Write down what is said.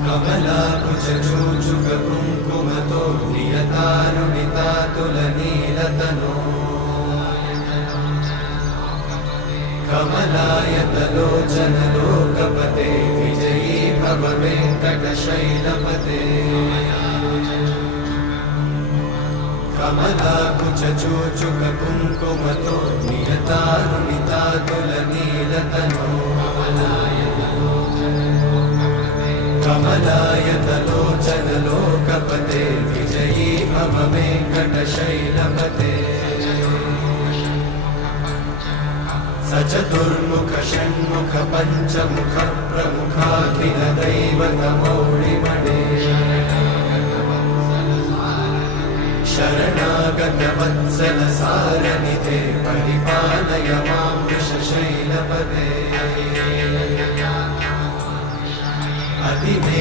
कमलाकुचूचुककुङ्कुमतो नियतारुणितातुलनीलतनो कमलायतलोचनलोकपते विजयी भव वेङ्कटशैलपते कमलाकुचूचुककुङ्कुमतो नियतारुणितातुलनीलतनो कमलायतलोचनलोकपते विजयी भव वेङ्कटशैलपते सचतुर्मुख षण्मुख पञ्चमुख प्रमुखाखिल दैवतमौळिमणे शरणागत वत्सल सारनिधे परिपालय मां वृषशैलपते